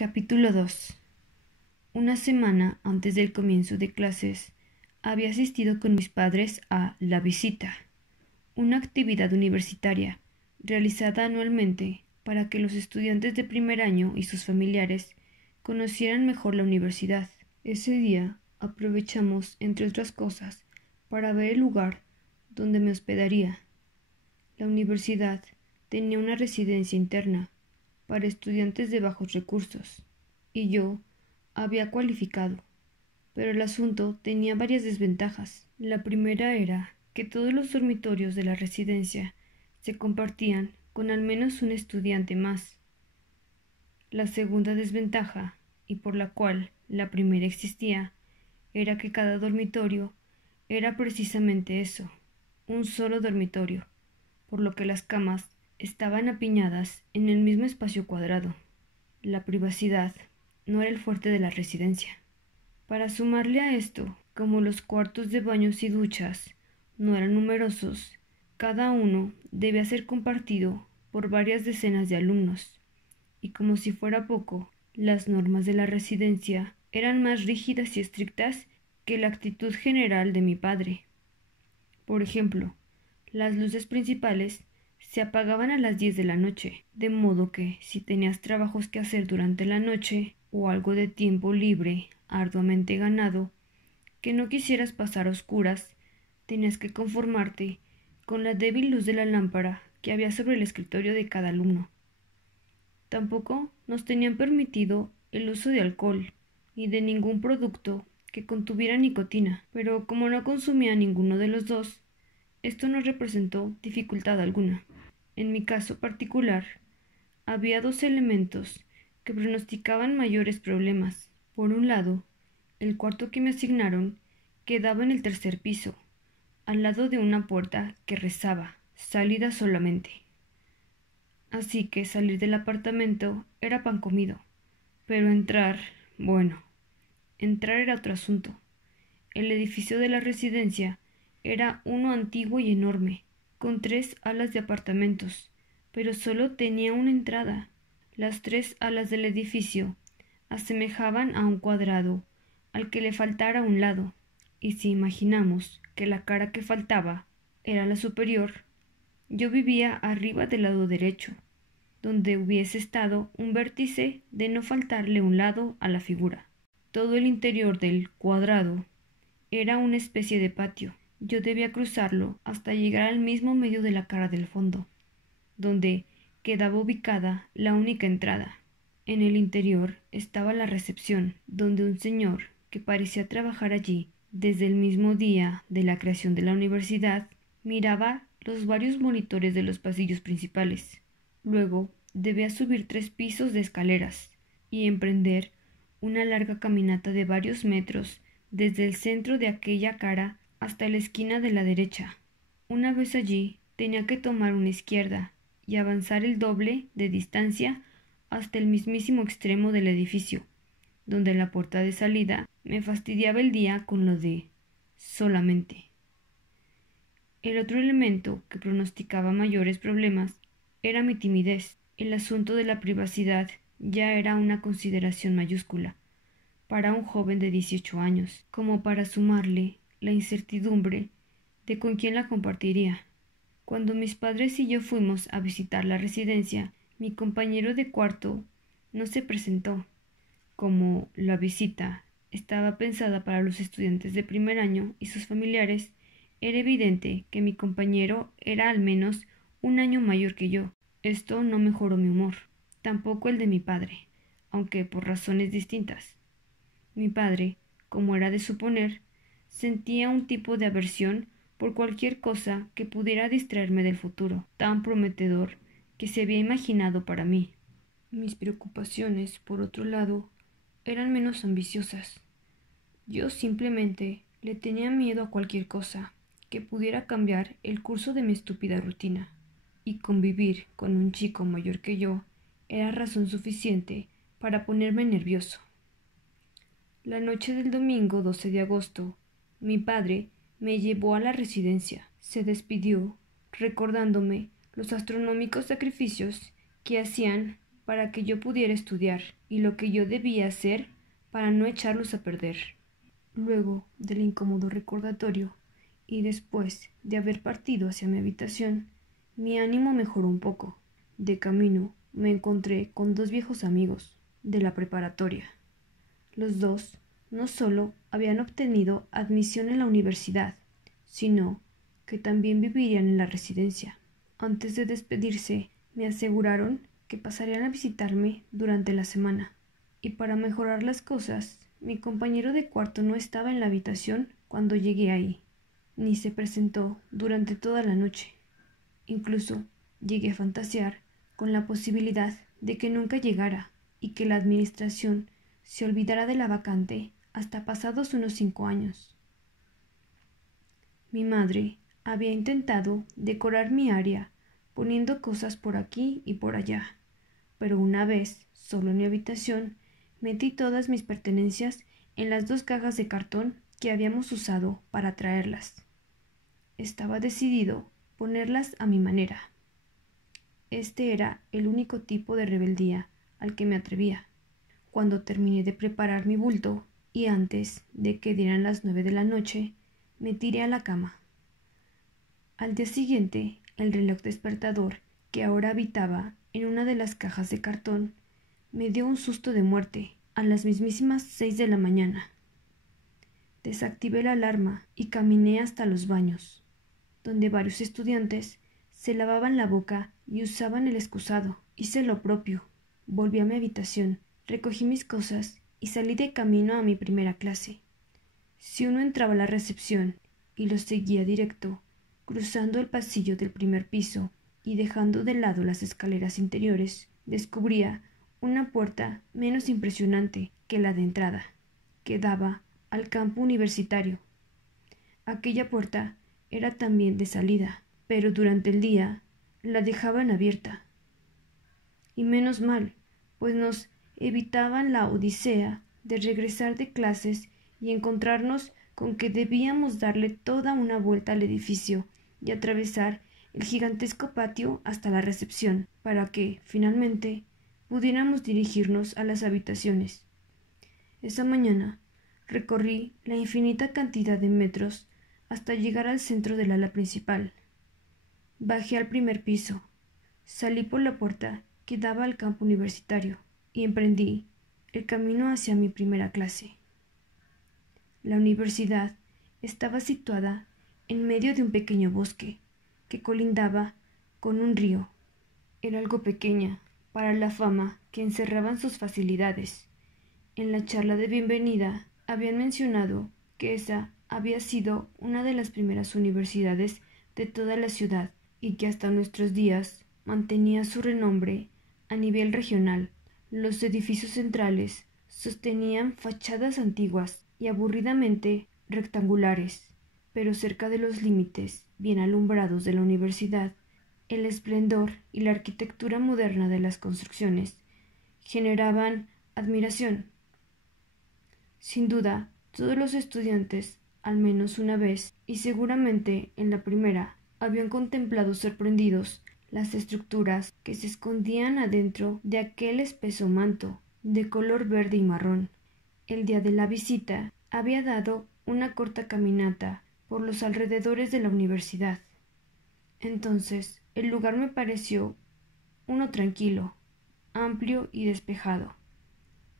Capítulo 2. Una semana antes del comienzo de clases, había asistido con mis padres a La Visita, una actividad universitaria realizada anualmente para que los estudiantes de primer año y sus familiares conocieran mejor la universidad. Ese día aprovechamos, entre otras cosas, para ver el lugar donde me hospedaría. La universidad tenía una residencia interna para estudiantes de bajos recursos, y yo había cualificado, pero el asunto tenía varias desventajas. La primera era que todos los dormitorios de la residencia se compartían con al menos un estudiante más. La segunda desventaja, y por la cual la primera existía, era que cada dormitorio era precisamente eso, un solo dormitorio, por lo que las camas estaban apiñadas en el mismo espacio cuadrado. La privacidad no era el fuerte de la residencia. Para sumarle a esto, como los cuartos de baños y duchas no eran numerosos, cada uno debía ser compartido por varias decenas de alumnos, y como si fuera poco, las normas de la residencia eran más rígidas y estrictas que la actitud general de mi padre. Por ejemplo, las luces principales se apagaban a las 10 de la noche, de modo que, si tenías trabajos que hacer durante la noche o algo de tiempo libre arduamente ganado, que no quisieras pasar a oscuras, tenías que conformarte con la débil luz de la lámpara que había sobre el escritorio de cada alumno. Tampoco nos tenían permitido el uso de alcohol, ni de ningún producto que contuviera nicotina, pero como no consumía ninguno de los dos, esto no representó dificultad alguna. En mi caso particular, había dos elementos que pronosticaban mayores problemas. Por un lado, el cuarto que me asignaron quedaba en el tercer piso, al lado de una puerta que rezaba, salida solamente. Así que salir del apartamento era pan comido, pero entrar era otro asunto. El edificio de la residencia era uno antiguo y enorme, con 3 alas de apartamentos, pero solo tenía una entrada. Las 3 alas del edificio asemejaban a un cuadrado al que le faltara un lado, y si imaginamos que la cara que faltaba era la superior, yo vivía arriba del lado derecho, donde hubiese estado un vértice de no faltarle un lado a la figura. Todo el interior del cuadrado era una especie de patio. Yo debía cruzarlo hasta llegar al mismo medio de la cara del fondo, donde quedaba ubicada la única entrada. En el interior estaba la recepción, donde un señor, que parecía trabajar allí desde el mismo día de la creación de la universidad, miraba los varios monitores de los pasillos principales. Luego debía subir 3 pisos de escaleras y emprender una larga caminata de varios metros desde el centro de aquella cara hasta la esquina de la derecha. Una vez allí, tenía que tomar una izquierda y avanzar el doble de distancia hasta el mismísimo extremo del edificio, donde la puerta de salida me fastidiaba el día con lo de solamente. El otro elemento que pronosticaba mayores problemas era mi timidez. El asunto de la privacidad ya era una consideración mayúscula para un joven de 18 años, como para sumarle la incertidumbre de con quién la compartiría. Cuando mis padres y yo fuimos a visitar la residencia, mi compañero de cuarto no se presentó. Como la visita estaba pensada para los estudiantes de primer año y sus familiares, era evidente que mi compañero era al menos un año mayor que yo. Esto no mejoró mi humor, tampoco el de mi padre, aunque por razones distintas. Mi padre, como era de suponer, sentía un tipo de aversión por cualquier cosa que pudiera distraerme del futuro tan prometedor que se había imaginado para mí. Mis preocupaciones, por otro lado, eran menos ambiciosas. Yo simplemente le tenía miedo a cualquier cosa que pudiera cambiar el curso de mi estúpida rutina, y convivir con un chico mayor que yo era razón suficiente para ponerme nervioso. La noche del domingo 12 de agosto, mi padre me llevó a la residencia. Se despidió, recordándome los astronómicos sacrificios que hacían para que yo pudiera estudiar y lo que yo debía hacer para no echarlos a perder. Luego del incómodo recordatorio y después de haber partido hacia mi habitación, mi ánimo mejoró un poco. De camino me encontré con dos viejos amigos de la preparatoria. Los dos no solo habían obtenido admisión en la universidad, sino que también vivirían en la residencia. Antes de despedirse, me aseguraron que pasarían a visitarme durante la semana. Y para mejorar las cosas, mi compañero de cuarto no estaba en la habitación cuando llegué ahí, ni se presentó durante toda la noche. Incluso llegué a fantasear con la posibilidad de que nunca llegara y que la administración se olvidara de la vacante hasta pasados unos 5 años. Mi madre había intentado decorar mi área poniendo cosas por aquí y por allá, pero una vez, solo en mi habitación, metí todas mis pertenencias en las 2 cajas de cartón que habíamos usado para traerlas. Estaba decidido ponerlas a mi manera. Este era el único tipo de rebeldía al que me atrevía. Cuando terminé de preparar mi bulto y antes de que dieran las 9 de la noche, me tiré a la cama. Al día siguiente, el reloj despertador, que ahora habitaba en una de las cajas de cartón, me dio un susto de muerte a las mismísimas 6 de la mañana. Desactivé la alarma y caminé hasta los baños, donde varios estudiantes se lavaban la boca y usaban el excusado. Hice lo propio. Volví a mi habitación, recogí mis cosas y salí de camino a mi primera clase. Si uno entraba a la recepción y lo seguía directo, cruzando el pasillo del primer piso y dejando de lado las escaleras interiores, descubría una puerta menos impresionante que la de entrada, que daba al campo universitario. Aquella puerta era también de salida, pero durante el día la dejaban abierta. Y menos mal, pues nos evitaban la odisea de regresar de clases y encontrarnos con que debíamos darle toda una vuelta al edificio y atravesar el gigantesco patio hasta la recepción, para que, finalmente, pudiéramos dirigirnos a las habitaciones. Esa mañana recorrí la infinita cantidad de metros hasta llegar al centro del ala principal. Bajé al primer piso, salí por la puerta que daba al campo universitario y emprendí el camino hacia mi primera clase. La universidad estaba situada en medio de un pequeño bosque que colindaba con un río. Era algo pequeña para la fama que encerraban sus facilidades. En la charla de bienvenida habían mencionado que esa había sido una de las primeras universidades de toda la ciudad y que hasta nuestros días mantenía su renombre a nivel regional. Los edificios centrales sostenían fachadas antiguas y aburridamente rectangulares, pero cerca de los límites bien alumbrados de la universidad, el esplendor y la arquitectura moderna de las construcciones generaban admiración. Sin duda, todos los estudiantes, al menos una vez, y seguramente en la primera, habían contemplado sorprendidos las estructuras que se escondían adentro de aquel espeso manto de color verde y marrón. El día de la visita había dado una corta caminata por los alrededores de la universidad. Entonces el lugar me pareció uno tranquilo, amplio y despejado.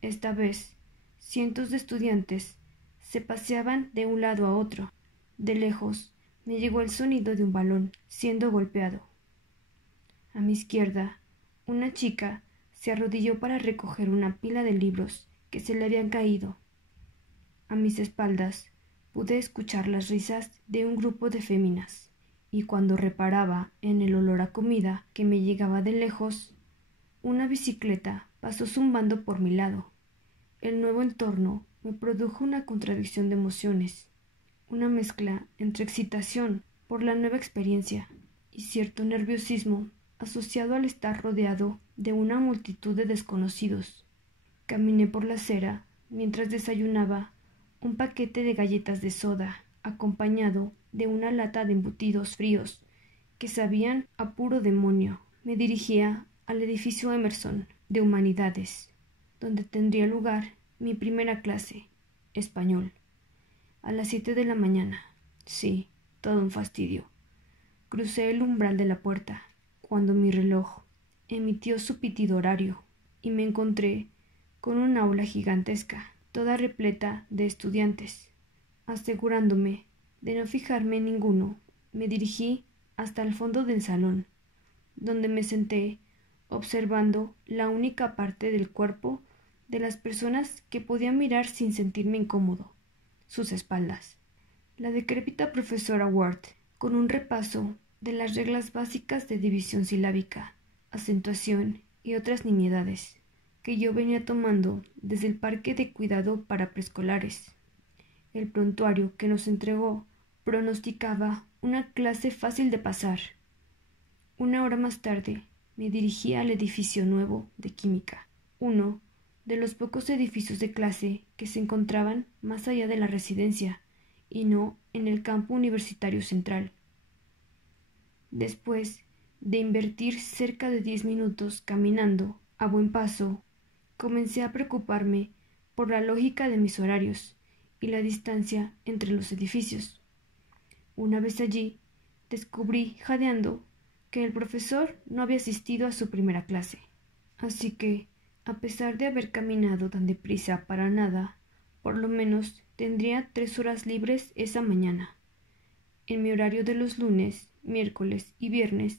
Esta vez, cientos de estudiantes se paseaban de un lado a otro. De lejos me llegó el sonido de un balón siendo golpeado. A mi izquierda, una chica se arrodilló para recoger una pila de libros que se le habían caído. A mis espaldas pude escuchar las risas de un grupo de féminas, y cuando reparaba en el olor a comida que me llegaba de lejos, una bicicleta pasó zumbando por mi lado. El nuevo entorno me produjo una contradicción de emociones, una mezcla entre excitación por la nueva experiencia y cierto nerviosismo asociado al estar rodeado de una multitud de desconocidos. Caminé por la acera mientras desayunaba un paquete de galletas de soda, acompañado de una lata de embutidos fríos que sabían a puro demonio. Me dirigía al edificio Emerson. de humanidades, donde tendría lugar mi primera clase, español, a las 7 de la mañana. Sí, todo un fastidio. Crucé el umbral de la puerta, cuando mi reloj emitió su pitido horario, y me encontré con un aula gigantesca, toda repleta de estudiantes. Asegurándome de no fijarme en ninguno, me dirigí hasta el fondo del salón, donde me senté observando la única parte del cuerpo de las personas que podía mirar sin sentirme incómodo, sus espaldas. La decrépita profesora Ward, con un repaso de las reglas básicas de división silábica, acentuación y otras nimiedades que yo venía tomando desde el parque de cuidado para preescolares. El prontuario que nos entregó pronosticaba una clase fácil de pasar. Una hora más tarde me dirigí al edificio nuevo de química, uno de los pocos edificios de clase que se encontraban más allá de la residencia y no en el campo universitario central. Después de invertir cerca de 10 minutos caminando a buen paso, comencé a preocuparme por la lógica de mis horarios y la distancia entre los edificios. Una vez allí, descubrí, jadeando, que el profesor no había asistido a su primera clase. Así que, a pesar de haber caminado tan deprisa para nada, por lo menos tendría 3 horas libres esa mañana. En mi horario de los lunes, miércoles y viernes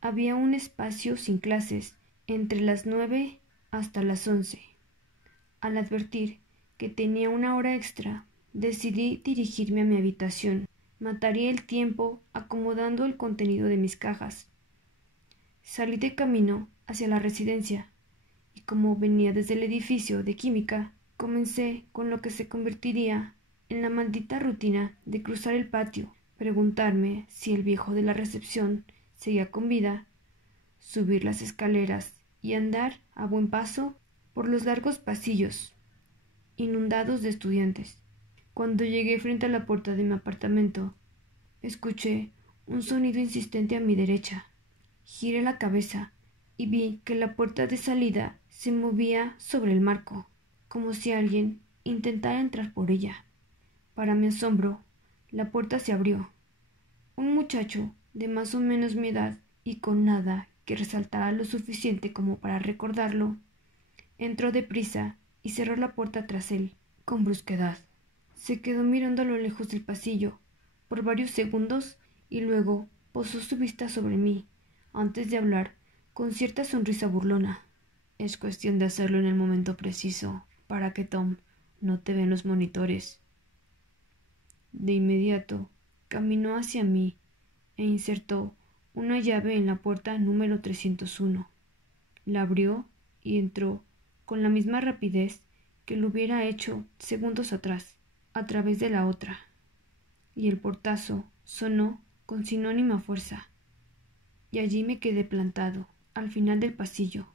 había un espacio sin clases entre las 9 hasta las 11. Al advertir que tenía una hora extra, decidí dirigirme a mi habitación. Mataría el tiempo acomodando el contenido de mis cajas. Salí de camino hacia la residencia y, como venía desde el edificio de química, comencé con lo que se convertiría en la maldita rutina de cruzar el patio, preguntarme si el viejo de la recepción seguía con vida, subir las escaleras y andar a buen paso por los largos pasillos inundados de estudiantes. Cuando llegué frente a la puerta de mi apartamento, escuché un sonido insistente a mi derecha. Giré la cabeza y vi que la puerta de salida se movía sobre el marco, como si alguien intentara entrar por ella. Para mi asombro, la puerta se abrió. Un muchacho de más o menos mi edad y con nada que resaltara lo suficiente como para recordarlo, entró deprisa y cerró la puerta tras él, con brusquedad. Se quedó mirando a lo lejos del pasillo por varios segundos y luego posó su vista sobre mí, antes de hablar con cierta sonrisa burlona. Es cuestión de hacerlo en el momento preciso, para que Tom no te vea en los monitores. De inmediato caminó hacia mí e insertó una llave en la puerta número 301. La abrió y entró con la misma rapidez que lo hubiera hecho segundos atrás, a través de la otra, y el portazo sonó con sinónima fuerza, y allí me quedé plantado, al final del pasillo.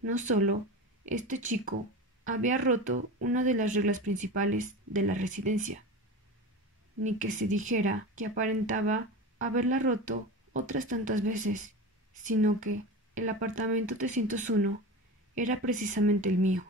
No solo este chico había roto una de las reglas principales de la residencia, ni que se dijera que aparentaba haberla roto otras tantas veces, sino que el apartamento 301 era precisamente el mío.